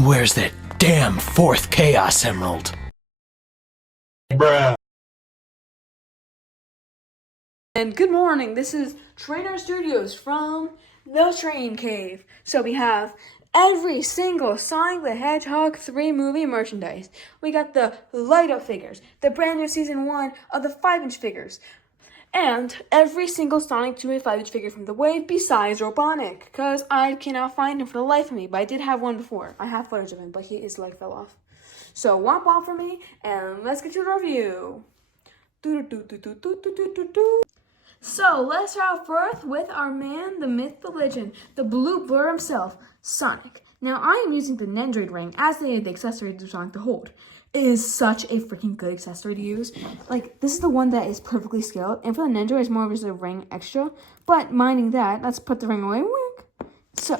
Where's that damn fourth Chaos Emerald? Bruh. And good morning, this is Trainer Studios from the Train Cave. So we have every single Sonic the Hedgehog 3 movie merchandise. We got the light-up figures, the brand new Season 1 of the 5-inch figures, and every single Sonic 2 and 5-inch figure from the wave besides Robotnik, because I cannot find him for the life of me, but I did have one before. I have footage of him, but his leg fell off. So womp womp for me, and let's get to the review. So, let's start out first with our man, the myth, the legend, the blue blur himself, Sonic. Now, I am using the Nendroid ring as the accessory to Sonic to hold. It is such a freaking good accessory to use. Like, this is the one that is perfectly scaled, and for the Nendroid, it's more of just a ring extra. But, minding that, let's put the ring away. So,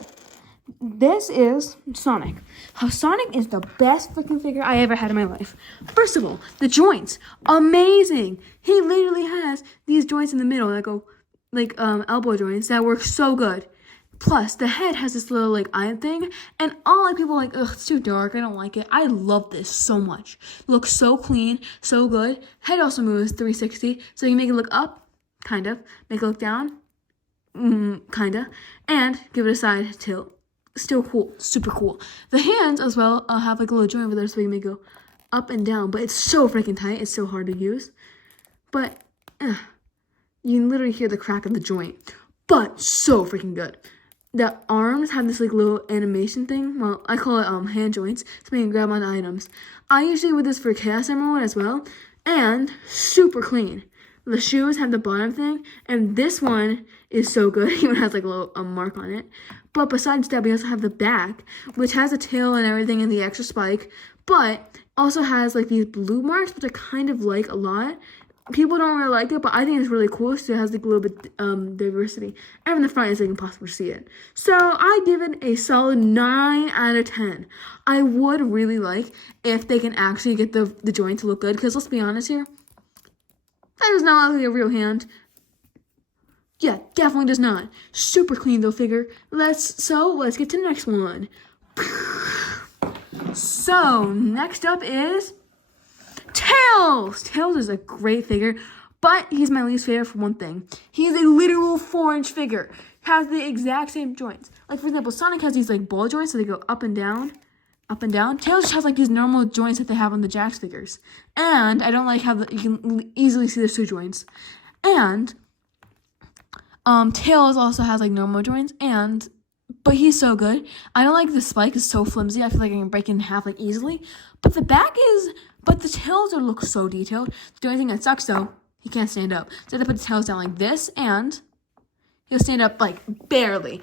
this is Sonic. How Sonic is the best freaking figure I ever had in my life. First of all, the joints. Amazing. He literally has these joints in the middle that go like elbow joints that work so good. Plus, the head has this little like eye thing, and all like people are like, ugh, it's too dark, I don't like it. I love this so much. Looks so clean, so good. Head also moves 360, so you can make it look up, kind of. Make it look down, kind of. And give it a side tilt. Still cool, super cool. The hands as well have like a little joint over there so we can make it go up and down, but it's so freaking tight, it's so hard to use. But you can literally hear the crack of the joint, but so freaking good. The arms have this like little animation thing. Well, I call it hand joints, so we can grab on items. I usually do this for Chaos Emerald as well, and super clean. The shoes have the bottom thing, and this one is so good. It even has like a little mark on it. But besides that, we also have the back, which has a tail and everything and the extra spike, but also has like these blue marks, which I kind of like a lot. People don't really like it, but I think it's really cool, so it has like a little bit diversity. And in the front, it's like impossible to see it. So I give it a solid 9 out of 10. I would really like if they can actually get the joint to look good, because let's be honest here, that does not look like a real hand. Yeah, definitely does not. Super clean though figure. Let's get to the next one. So next up is Tails. Tails is a great figure, but he's my least favorite for one thing. He's a literal 4-inch figure. Has the exact same joints. Like for example, Sonic has these like ball joints, so they go up and down. Up and down. Tails just has like these normal joints that they have on the Jax figures. And I don't like how you can easily see there's 2 joints. And Tails also has like normal joints, but he's so good. I don't like the spike is so flimsy. I feel like I can break it in half like easily. But the tails look so detailed. The only thing that sucks though, he can't stand up. So I have to put the tails down like this, and he'll stand up like barely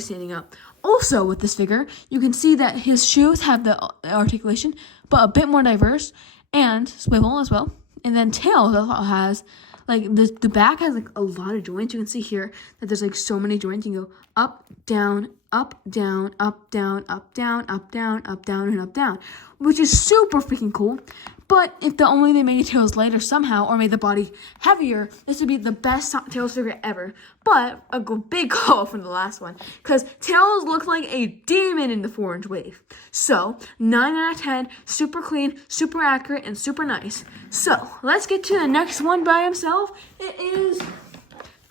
standing up. Also, with this figure, you can see that his shoes have the articulation, but a bit more diverse, and swivel as well. And then Tails also has, like, the back has, like, a lot of joints. You can see here that there's, like, so many joints. You can go up, down, up, down, up, down, up, down, up, down, up, down, and up, down, which is super freaking cool. But if they made Tails lighter somehow, or made the body heavier, this would be the best Tails figure ever. But a big call from the last one, because Tails looked like a demon in the 4-inch wave. So, 9 out of 10, super clean, super accurate, and super nice. So, let's get to the next one by himself. It is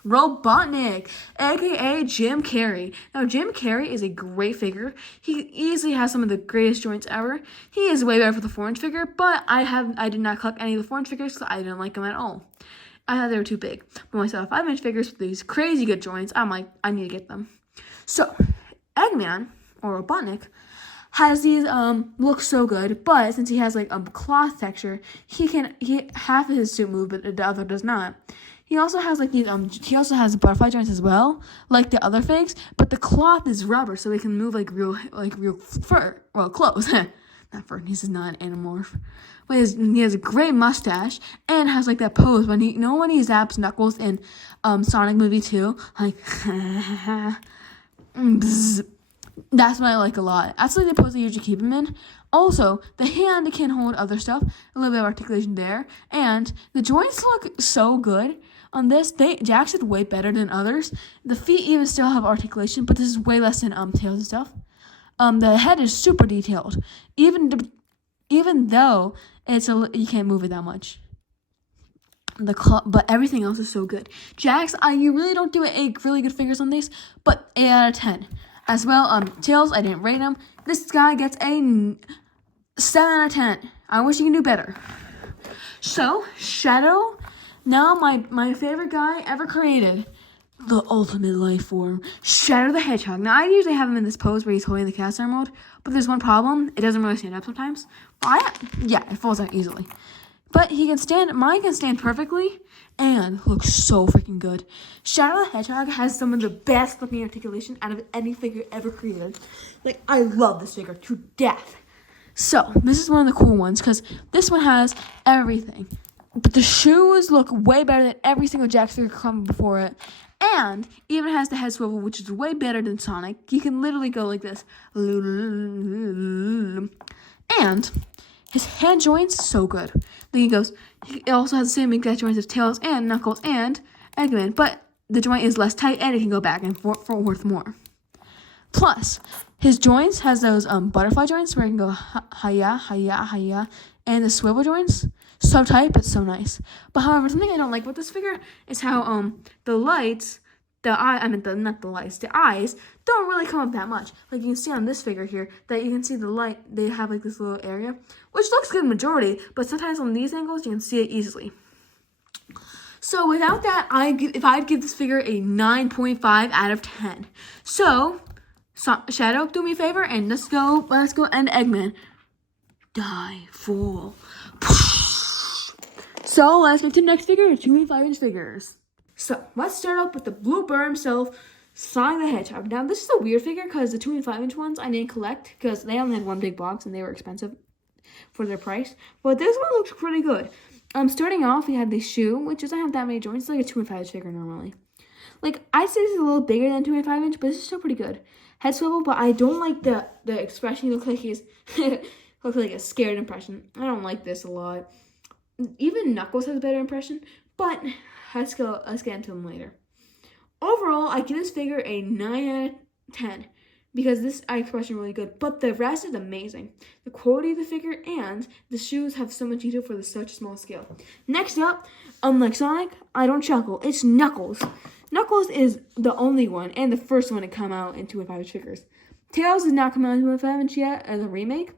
Robotnik, aka Jim Carrey. Now, Jim Carrey is a great figure. He easily has some of the greatest joints ever. He is way better for the 4-inch figure, but I did not collect any of the 4-inch figures because I didn't like them at all. I thought they were too big. But when I saw 5-inch figures with these crazy good joints, I'm like, I need to get them. So, Eggman, or Robotnik, has these look so good, but since he has like a cloth texture, half of his suit move, but the other does not. He also has like these he also has butterfly joints as well, like the other figs, but the cloth is rubber, so they can move like real fur. Well, clothes. Not fur. This is not an animorph. But he has a great mustache and has like that pose when he zaps Knuckles in Sonic movie 2, like that's what I like a lot. That's like the pose they usually keep him in. Also, the hand can hold other stuff, a little bit of articulation there, and the joints look so good. On this, Jax did way better than others. The feet even still have articulation, but this is way less than Tails and stuff. The head is super detailed, even though you can't move it that much. But everything else is so good. Jax, you really don't do really good figures on these, but 8 out of 10. As well, Tails, I didn't rate him. This guy gets a 7 out of 10. I wish he could do better. So, Shadow, now my favorite guy ever created. The ultimate life form, Shadow the Hedgehog. Now, I usually have him in this pose where he's holding the Chaos Emerald, but there's one problem. It doesn't really stand up sometimes. It falls out easily. But mine can stand perfectly and looks so freaking good. Shadow the Hedgehog has some of the best looking articulation out of any figure ever created. Like, I love this figure to death. So, this is one of the cool ones because this one has everything. But the shoes look way better than every single Jax figure come before it. And even has the head swivel, which is way better than Sonic. You can literally go like this. And his hand joints, so good. Then it also has the same exact joints as Tails and Knuckles and Eggman, but the joint is less tight and it can go back and forth more. Plus, his joints has those butterfly joints where it can go hiya, hiya, hiya, and the swivel joints, so tight but so nice. But however, something I don't like about this figure is how the lights, the eyes don't really come up that much. Like you can see on this figure here that you can see the light, they have like this little area, which looks good majority, but sometimes on these angles you can see it easily. So without that, if I'd give this figure a 9.5 out of 10. So Shadow, do me a favor and let's go end Eggman. Die, fool. So let's get to the next figure, 2.5-inch figures. So let's start off with the blue bird himself, Sonic the Hedgehog. Now this is a weird figure because the 2.5-inch ones I didn't collect because they only had one big box and they were expensive for their price. But this one looks pretty good. Starting off, we had the shoe, which doesn't have that many joints. It's like a 2.5-inch figure normally. Like, I'd say this is a little bigger than 2.5-inch, but this is still pretty good. Head swivel, but I don't like the expression. He looks like he's looks like a scared impression. I don't like this a lot. Even Knuckles has a better impression, but let's get into them later. Overall, I give this figure a 9 out of 10 because this eye expression is really good, but the rest is amazing. The quality of the figure and the shoes have so much detail for such a small scale. Next up, unlike Sonic, I don't chuckle. It's Knuckles. Knuckles is the only one and the first one to come out in 2.5-inch figures. Tails has not come out in 2.5-inch yet as a remake,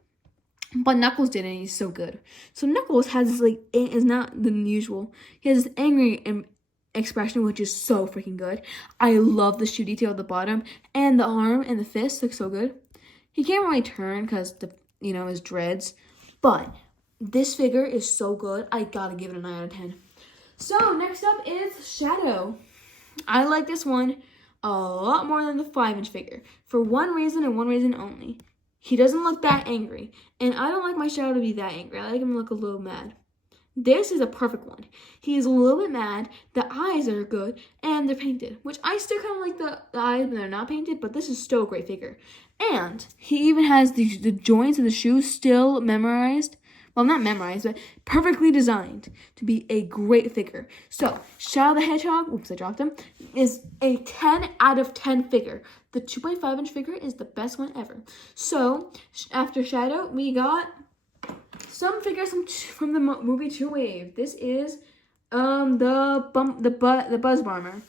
but Knuckles did, and he's so good. So Knuckles has this, is not the usual. He has this angry expression, which is so freaking good. I love the shoe detail at the bottom, and the arm and the fist look so good. He can't really turn because his dreads, but this figure is so good. I gotta give it a 9 out of 10. So next up is Shadow. I like this one a lot more than the 5-inch figure for one reason and one reason only. He doesn't look that angry, and I don't like my Shadow to be that angry. I like him to look a little mad. This is a perfect one. He is a little bit mad, the eyes are good, and they're painted, which I still kind of like the eyes when they're not painted, but this is still a great figure. And he even has the joints of the shoes still memorized. Well, not memorized, but perfectly designed to be a great figure. So, Shadow the Hedgehog, oops, I dropped him, is a 10 out of 10 figure. The 2.5-inch figure is the best one ever. So, after Shadow, we got some figures from the movie Two Wave. This is the Buzz Bomber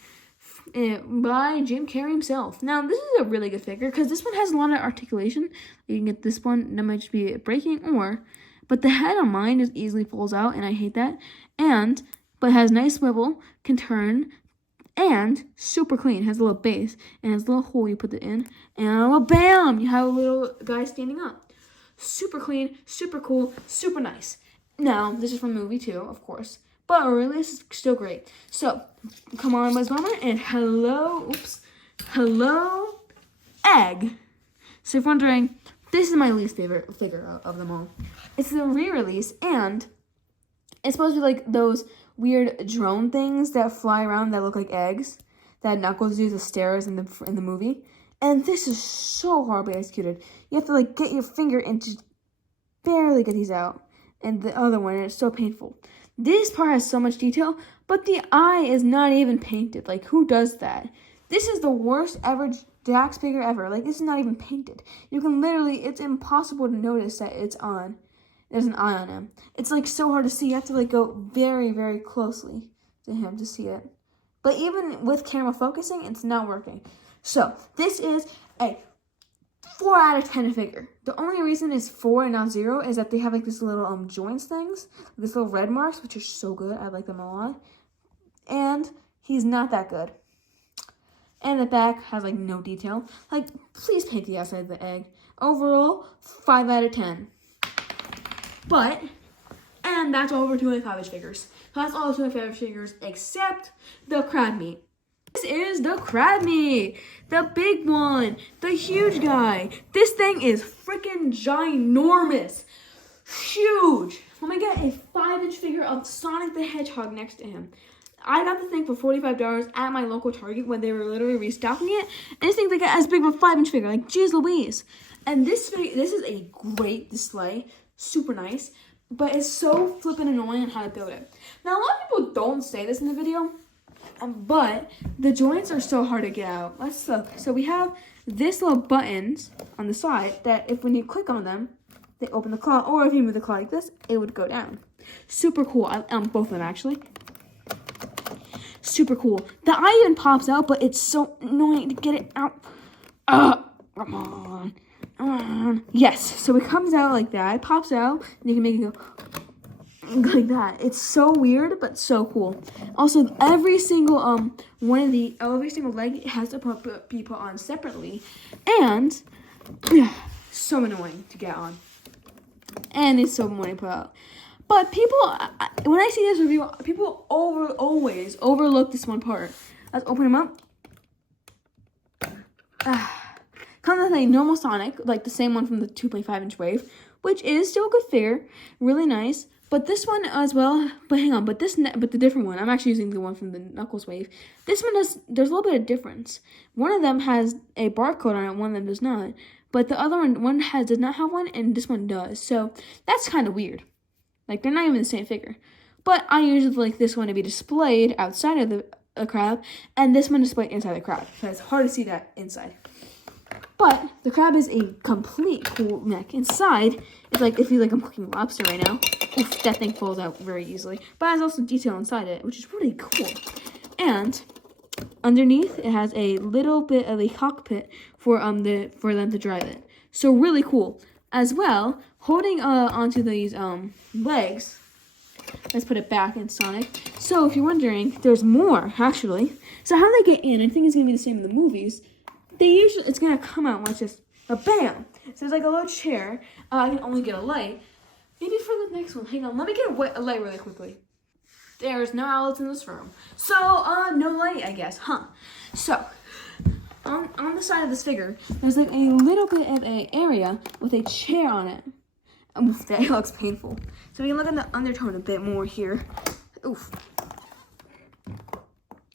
by Jim Carrey himself. Now, this is a really good figure because this one has a lot of articulation. You can get this one, that might just be breaking, but the head on mine just easily falls out, and I hate that. But it has nice swivel, can turn, and super clean. It has a little base, and has a little hole you put it in, and bam! You have a little guy standing up. Super clean, super cool, super nice. Now, this is from the movie too, of course. But really, this is still great. So, come on, Buzz Bomber, and hello, Egg. So if you're wondering, this is my least favorite figure of them all. It's the re-release, and it's supposed to be like those weird drone things that fly around that look like eggs that Knuckles uses as stairs in the movie. And this is so horribly executed. You have to get your finger and just barely get these out. And the other one, and it's so painful. This part has so much detail, but the eye is not even painted. Who does that? This is the worst ever Jax figure ever. Like, this is not even painted. You can literally, it's impossible to notice that it's on. There's an eye on him. It's like so hard to see. You have to like go very, very closely to him to see it. But even with camera focusing, it's not working. So this is a 4 out of 10 figure. The only reason it's 4 and not 0 is that they have like this little joints things, this little red marks, which are so good. I like them a lot. And he's not that good. And the back has like no detail. Like, please paint the outside of the egg. Overall, 5 out of 10. But, and that's all for 25-inch figures. So that's all the 25-inch figures except the crab meat. This is the crab meat. The big one. The huge guy. This thing is freaking ginormous. Huge. I'm gonna get a 5-inch figure of Sonic the Hedgehog next to him. I got the thing for $45 at my local Target when they were literally restocking it. And this thing's like as big of a 5-inch figure. Like, geez Louise. And this is a great display. Super nice, but it's so flippin' annoying on how to build it. Now, a lot of people don't say this in the video, but the joints are so hard to get out. Let's look. So we have this little buttons on the side that if when you click on them, they open the claw, or if you move the claw like this, it would go down. Super cool. Both of them actually. Super cool. The eye even pops out, but it's so annoying to get it out. Come on. Yes, so it comes out like that. It pops out, and you can make it go like that. It's so weird, but so cool. Also, every single every single leg has to be put on separately, and so annoying to get on, and it's so annoying to put out. But people, when I see this review, people always overlook this one part. Let's open them up. Comes with a normal Sonic, like the same one from the 2.5-inch wave, which is still a good figure, really nice. But this one as well, but hang on, but the different one, I'm actually using the one from the Knuckles wave. This one there's a little bit of difference. One of them has a barcode on it, one of them does not. But the other one does not have one, and this one does. So that's kind of weird. Like, they're not even the same figure. But I usually like this one to be displayed outside of the crab, and this one displayed inside the crab. So it's hard to see that inside. But the crab is a complete cool neck. Inside, it's like, it feels like I'm cooking lobster right now. Oof, that thing falls out very easily. But it has also detail inside it, which is really cool. And underneath, it has a little bit of a cockpit for them to drive it. So really cool. As well, holding onto these legs. Let's put it back in Sonic. So if you're wondering, there's more actually. So how they get in, I think it's gonna be the same in the movies. It's gonna come out like just a bam. So there's like a little chair. I can only get a light. Maybe for the next one. Hang on, let me get a light really quickly. There's no outlets in this room. So no light, I guess, huh? So on the side of this figure, there's like a little bit of an area with a chair on it. Oof, that looks painful. So we can look at the undertone a bit more here. Oof.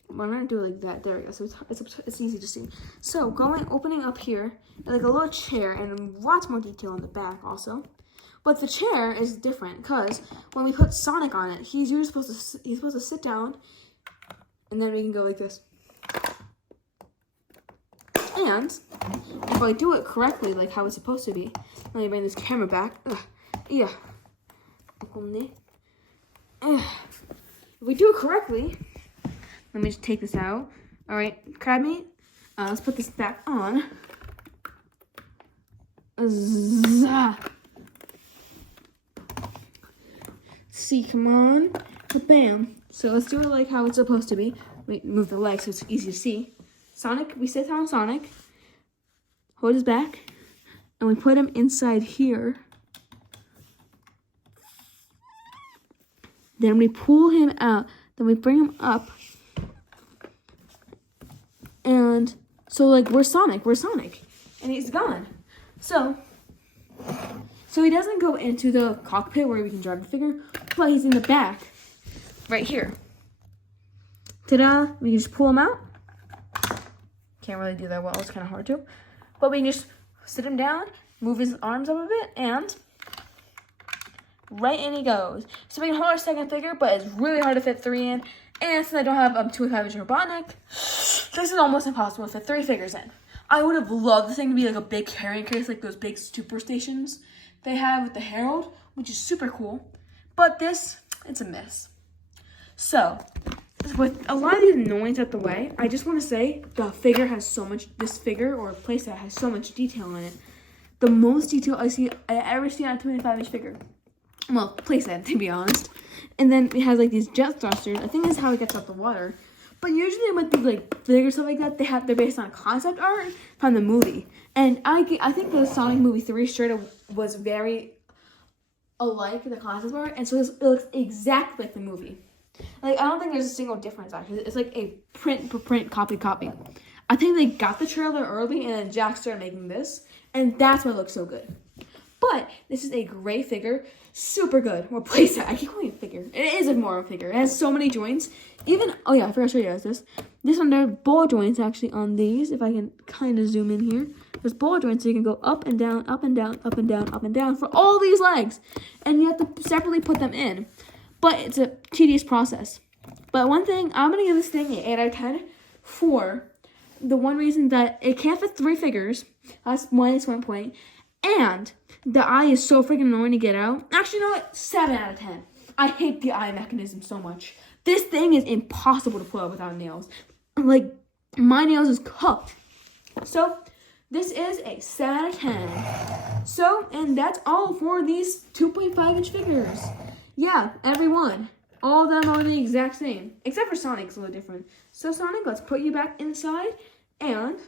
I'm gonna do it like that. There we go. So it's easy to see. So opening up here, like a little chair, and lots more detail on the back also. But the chair is different because when we put Sonic on it, he's supposed to sit down, and then we can go like this. And if I do it correctly, like how it's supposed to be, let me bring this camera back. Yeah. If we do it correctly. Let me just take this out. All right, crab meat. Let's put this back on. See, come on. Bam. So let's do it like how it's supposed to be. Wait, move the legs so it's easy to see. Sonic, we sit on Sonic. Hold his back. And we put him inside here. Then we pull him out. Then we bring him up. And so like we're Sonic, and he's gone. So he doesn't go into the cockpit where we can drive the figure, but he's in the back, right here. Ta-da! We can just pull him out. Can't really do that well, it's kind of hard to. But we can just sit him down, move his arms up a bit, and right in he goes. So we can hold our second figure, but it's really hard to fit 3 in. And since I don't have 25-inch Robotnik, this is almost impossible to fit 3 figures in. I would have loved this thing to be like a big carrying case, like those big super stations they have with the Herald, which is super cool. But this, it's a miss. So, with a lot of these noise out the way, I just want to say the figure has so much, this figure or playset has so much detail in it. The most detail I ever see on a 25-inch figure. Well, playset, to be honest. And then it has like these jet thrusters. I think that's how it gets out the water. But usually with these like figures stuff like that, they're based on concept art from the movie. And I think the Sonic movie 3 straight was very alike the concept art, and so it looks exactly like the movie. Like, I don't think there's a single difference actually. It's like a print for print, copy. I think they got the trailer early, and then Jack started making this, and that's why it looks so good. But this is a gray figure, super good. Or playset. I keep calling it a figure. It is more of a figure. It has so many joints. Even, oh yeah, I forgot to show you guys this. This one, there are ball joints actually on these. If I can kind of zoom in here. There's ball joints so you can go up and down, up and down, up and down, up and down for all these legs. And you have to separately put them in. But it's a tedious process. But one thing, I'm going to give this thing an 8 out of 10 for the one reason that it can't fit 3 figures. That's minus 1 point. And the eye is so freaking annoying to get out. Actually, you know what? 7 out of 10. I hate the eye mechanism so much. This thing is impossible to pull out without nails. Like, my nails is cooked. So, this is a 7 out of 10. So, and that's all for these 2.5-inch figures. Yeah, every one. All of them are the exact same. Except for Sonic's a little different. So, Sonic, let's put you back inside. And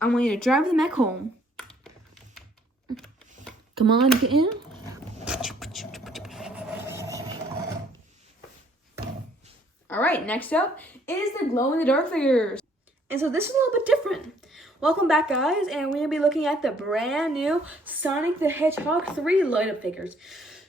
I want you to drive the mech home. Come on, get in. Alright, next up is the glow-in-the-dark figures. And so this is a little bit different. Welcome back, guys, and we're going to be looking at the brand new Sonic the Hedgehog 3 light-up figures.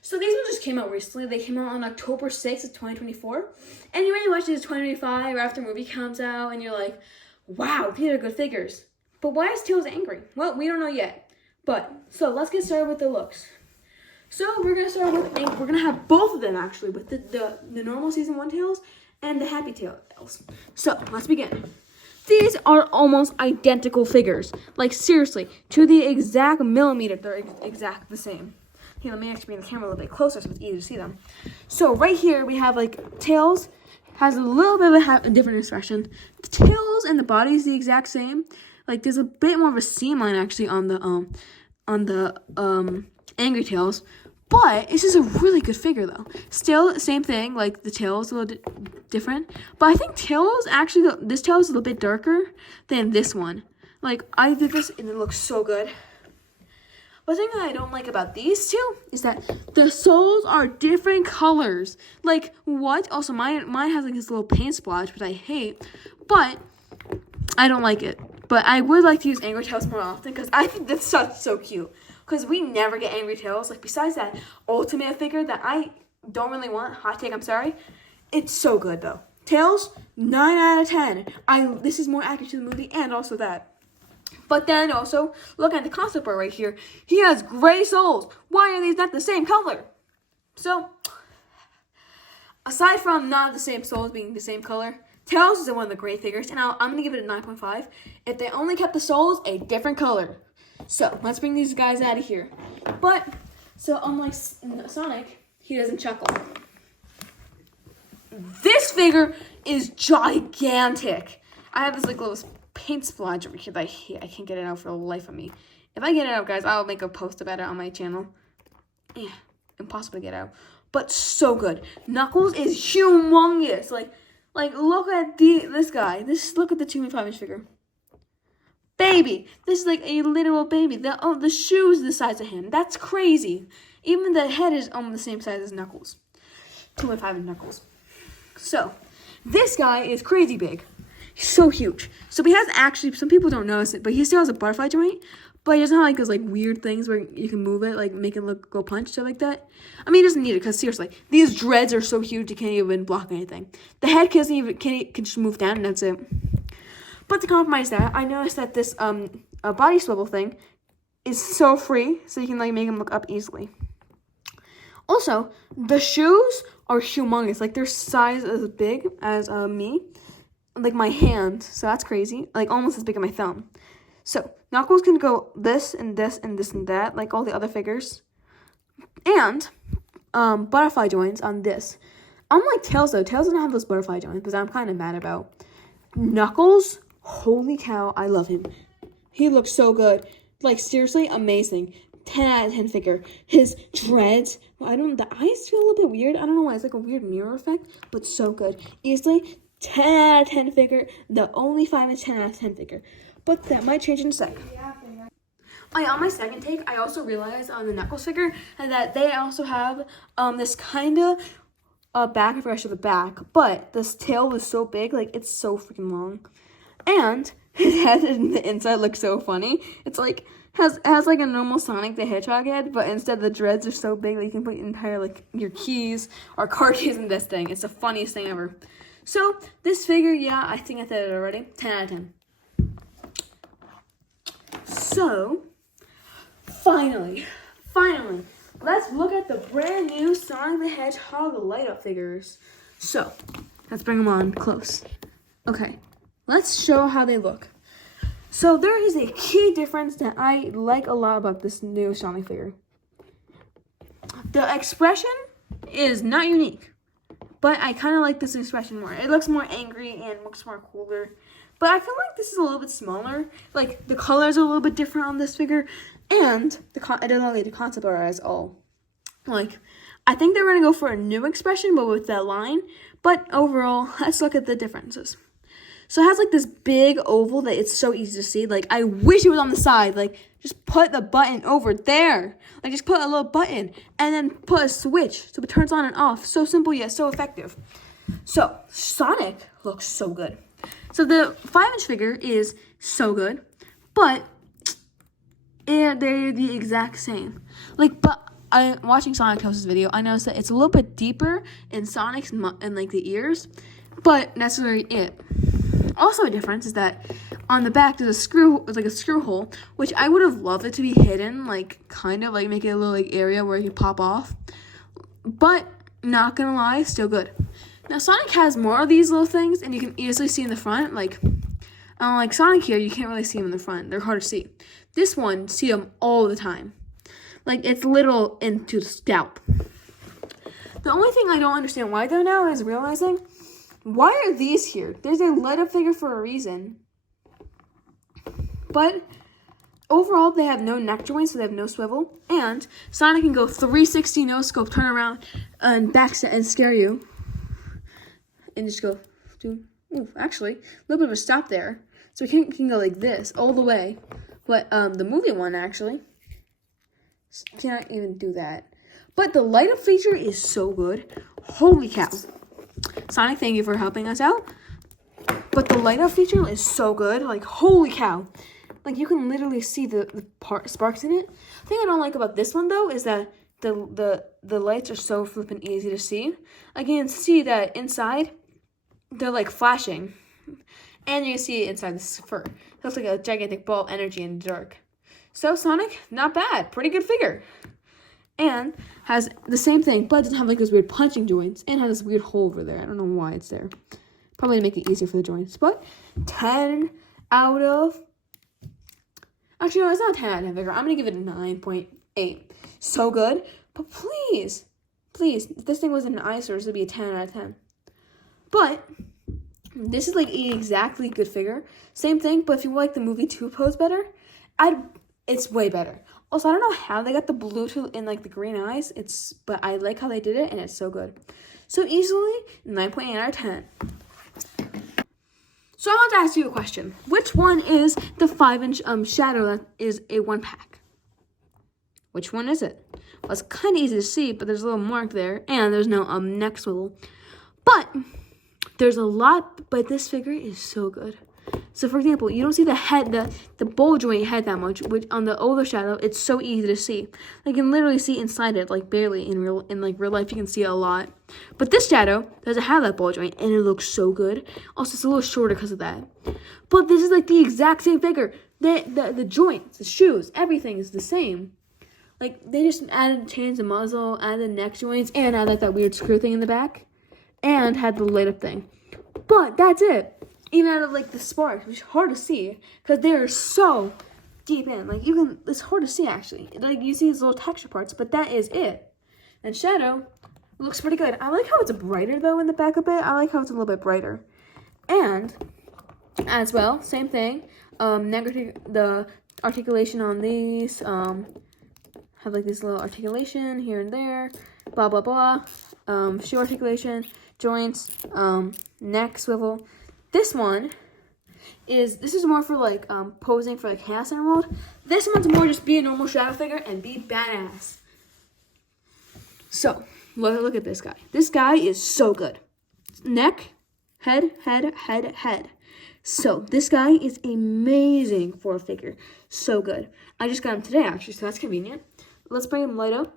So these ones just came out recently. They came out on October 6th of 2024. And you already watch this 2025 after the movie comes out, and you're like, wow, these are good figures. But why is Tails angry? Well, we don't know yet. But, so let's get started with the looks. So we're going to start with, we're going to have both of them actually, with the normal Season 1 Tails and the Happy Tails. So, let's begin. These are almost identical figures. Like, seriously, to the exact millimeter, they're exact the same. Here, let me actually bring the camera a little bit closer so it's easy to see them. So, right here, we have, like, Tails has a little bit of a different expression. The tails and the body is the exact same. Like, there's a bit more of a seam line, actually, on the Angry Tails. But this is a really good figure, though. Still, same thing. Like, the tail is a little different. But I think Tails, actually, this tail is a little bit darker than this one. Like, I did this, and it looks so good. One thing that I don't like about these two is that the soles are different colors. Like, what? Also, mine has, like, this little paint splotch, which I hate. But I don't like it. But I would like to use Angry Tails more often, because I think that's so cute. Because we never get Angry Tails. Like, besides that Ultimate figure that I don't really want. Hot take, I'm sorry. It's so good, though. Tails, 9 out of 10. This is more accurate to the movie, and also that. But then also, look at the concept art right here. He has gray soles. Why are these not the same color? So, aside from not the same soles being the same color, Tails is one of the great figures, and I'm going to give it a 9.5 if they only kept the soles a different color. So, let's bring these guys out of here. But, so unlike Sonic, he doesn't chuckle. This figure is gigantic. I have this like little paint splodge over here that I hate. I can't get it out for the life of me. If I get it out, guys, I'll make a post about it on my channel. Yeah, impossible to get out. But so good. Knuckles is humongous. Like look at this guy. Look at the 2.5-inch figure. Baby. This is like a literal baby. The shoe's the size of him. That's crazy. Even the head is almost the same size as Knuckles. 2.5-inch Knuckles. So, this guy is crazy big. He's so huge. So he has actually, some people don't notice it, but he still has a butterfly joint. But he doesn't have like those like weird things where you can move it, like make it go punch, stuff like that. I mean, he doesn't need it because seriously, these dreads are so huge you can't even block anything. The head can just move down and that's it. But to compromise that, I noticed that this body swivel thing is so free, so you can like make him look up easily. Also, the shoes are humongous. Like, their size is as big as me. Like, my hand. So that's crazy. Like, almost as big as my thumb. So, Knuckles can go this and this and this and that. Like all the other figures. And, butterfly joints on this. Unlike Tails, though. Tails doesn't have those butterfly joints. Which I'm kind of mad about. Knuckles, holy cow, I love him. He looks so good. Like, seriously, amazing. 10 out of 10 figure. His dreads, the eyes feel a little bit weird. I don't know why. It's like a weird mirror effect, but so good. Easily 10 out of 10 figure. The only 5 is 10 out of 10 figure. But that might change in a sec. On my second take, I also realized on the Knuckles figure that they also have this kind of back refresh of the back, but this tail was so big, like it's so freaking long. And his head in the inside looks so funny. It's like has like a normal Sonic the Hedgehog head, but instead the dreads are so big that you can put your entire like your keys or car keys in this thing. It's the funniest thing ever. So this figure, yeah, I think I said it already. 10 out of 10. So finally, let's look at the brand new Sonic the Hedgehog light up figures. So let's bring them on close. Okay, let's show how they look. So there is a key difference that I like a lot about this new Sonic figure. The expression is not unique, but I kind of like this expression more. It looks more angry and looks more cooler. But I feel like this is a little bit smaller. Like, the colors are a little bit different on this figure. And I don't like the concept art at all. Like, I think they're going to go for a new expression, but with that line. But overall, let's look at the differences. So it has, like, this big oval that it's so easy to see. Like, I wish it was on the side. Like, just put the button over there. Like, just put a little button. And then put a switch so it turns on and off. So simple, yet so effective. So, Sonic looks so good. So the 5-inch figure is so good, but they're the exact same. Like, but watching Sonic Toast's video, I noticed that it's a little bit deeper in Sonic's and like the ears, but that's really it. Also, a difference is that on the back there's a screw hole, which I would have loved it to be hidden, like kind of like make it a little like area where it could pop off. But not gonna lie, still good. Now, Sonic has more of these little things, and you can easily see in the front. Like Sonic here, you can't really see them in the front. They're hard to see. This one, see them all the time. Like, it's little into the scalp. The only thing I don't understand why they're now is realizing, why are these here? There's a light-up figure for a reason. But overall, they have no neck joints, so they have no swivel. And Sonic can go 360 no-scope, turn around, and backset and scare you. And just go, actually, a little bit of a stop there. So we can go like this all the way. But the movie one, actually, cannot even do that. But the light-up feature is so good. Holy cow. Sonic, thank you for helping us out. But the light-up feature is so good. Like, holy cow. Like, you can literally see the sparks in it. The thing I don't like about this one, though, is that the lights are so flippin' easy to see. Like, you can see that inside, they're like flashing, and you can see it inside this fur. It looks like a gigantic ball of energy in the dark. So Sonic, not bad, pretty good figure, and has the same thing, but doesn't have like those weird punching joints, and has this weird hole over there. I don't know why it's there. Probably to make it easier for the joints. But 10 out of, actually no, it's not 10 out of 10 figure. I'm gonna give it a 9.8. So good, but please, if this thing was an eyesore, this would be a 10 out of 10. But this is like an exactly good figure. Same thing, but if you like the movie 2 pose better, it's way better. Also, I don't know how they got the blue in like the green eyes. But I like how they did it, and it's so good. So easily 9.8 out of 10. So I want to ask you a question. Which one is the 5-inch shadow that is a 1-pack? Which one is it? Well, it's kind of easy to see, but there's a little mark there, and there's no neck swivel. But there's a lot, but this figure is so good. So, for example, you don't see the head, the ball joint head that much, which on the older shadow, it's so easy to see. Like, you can literally see inside it, like, barely. In real life, you can see it a lot. But this shadow doesn't have that ball joint, and it looks so good. Also, it's a little shorter because of that. But this is, like, the exact same figure. The joints, the shoes, everything is the same. Like, they just changed the muzzle, added neck joints, and added like that weird screw thing in the back, and had the light up thing. But that's it. Even added like the sparks, which is hard to see because they're so deep in. Like, it's hard to see actually. Like, you see these little texture parts, but that is it. And Shadow looks pretty good. I like how it's brighter though in the back a bit. I like how it's a little bit brighter. And as well, same thing. The articulation on these have like this little articulation here and there. Blah blah blah. Shoe articulation, joints, neck swivel. This is more for like posing for the Chaos Emerald. This one's more just be a normal shadow figure and be badass. So look at this guy. This guy is so good. Neck, head. So this guy is amazing for a figure. So good. I just got him today actually, so that's convenient. Let's bring him light up.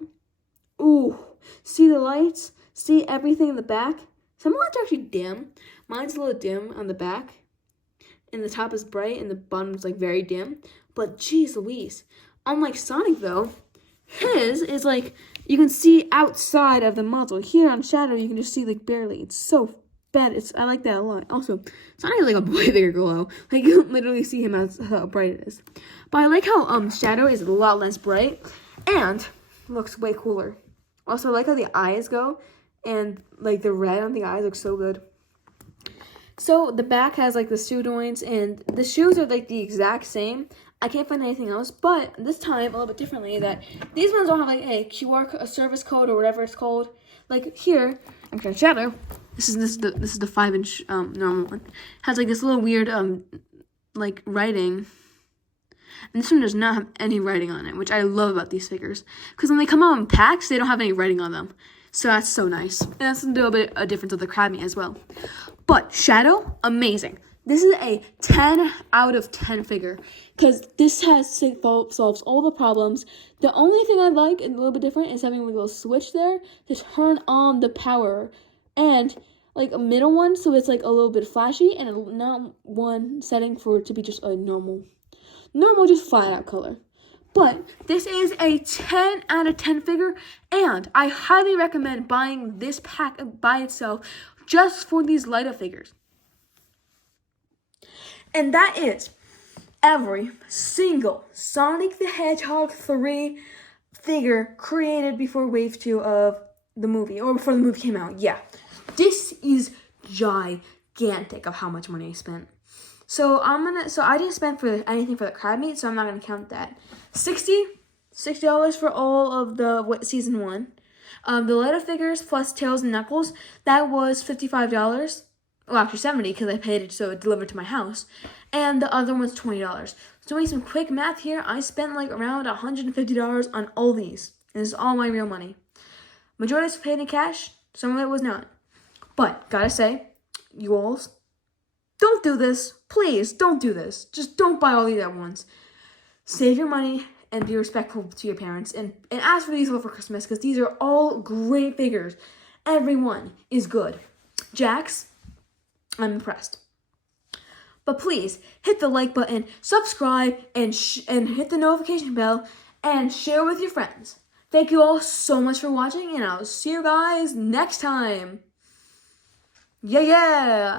Ooh, see the lights? See everything in the back? Some lights are actually dim. Mine's a little dim on the back. And the top is bright and the bottom is like very dim. But geez Louise. Unlike Sonic though, his is like, you can see outside of the muzzle. Here on Shadow, you can just see like barely. It's so bad. I like that a lot. Also, Sonic is like a way bigger glow. Like, you can literally see him as how bright it is. But I like how Shadow is a lot less bright and looks way cooler. Also, I like how the eyes go and like the red on the eyes looks so good. So the back has like the shoe joints and the shoes are like the exact same. I can't find anything else, but this time a little bit differently that these ones don't have like a a service code or whatever it's called. Like here, okay, Shadow. This is the 5-inch normal one. Has like this little weird like writing. And this one does not have any writing on it, which I love about these figures. Because when they come out in packs, they don't have any writing on them. So that's so nice. And that's a little bit a difference of the Krabby as well. But Shadow, amazing. This is a 10 out of 10 figure. Because this solves all the problems. The only thing I like, and a little bit different, is having a little switch there to turn on the power. And like a middle one, so it's like a little bit flashy. And not one setting for it to be just a normal, just flat out color. But this is a 10 out of 10 figure, and I highly recommend buying this pack by itself just for these light up figures. And that is every single Sonic the Hedgehog 3 figure created before Wave 2 of the movie, or before the movie came out. Yeah, this is gigantic of how much money I spent. So I didn't spend for anything for the crab meat, so I'm not gonna count that. $60 for all of the season 1. The light-up figures plus Tails and Knuckles, that was $55. Well, actually $70 because I paid it so it delivered to my house. And the other one's $20. So doing some quick math here, I spent like around $150 on all these. And this is all my real money. Majority was paid in cash, some of it was not. But gotta say, you all, don't do this. Please, don't do this. Just don't buy all these at once. Save your money and be respectful to your parents. And ask for these for Christmas because these are all great figures. Everyone is good. Jax, I'm impressed. But please, hit the like button, subscribe, and hit the notification bell, and share with your friends. Thank you all so much for watching, and I'll see you guys next time. Yeah!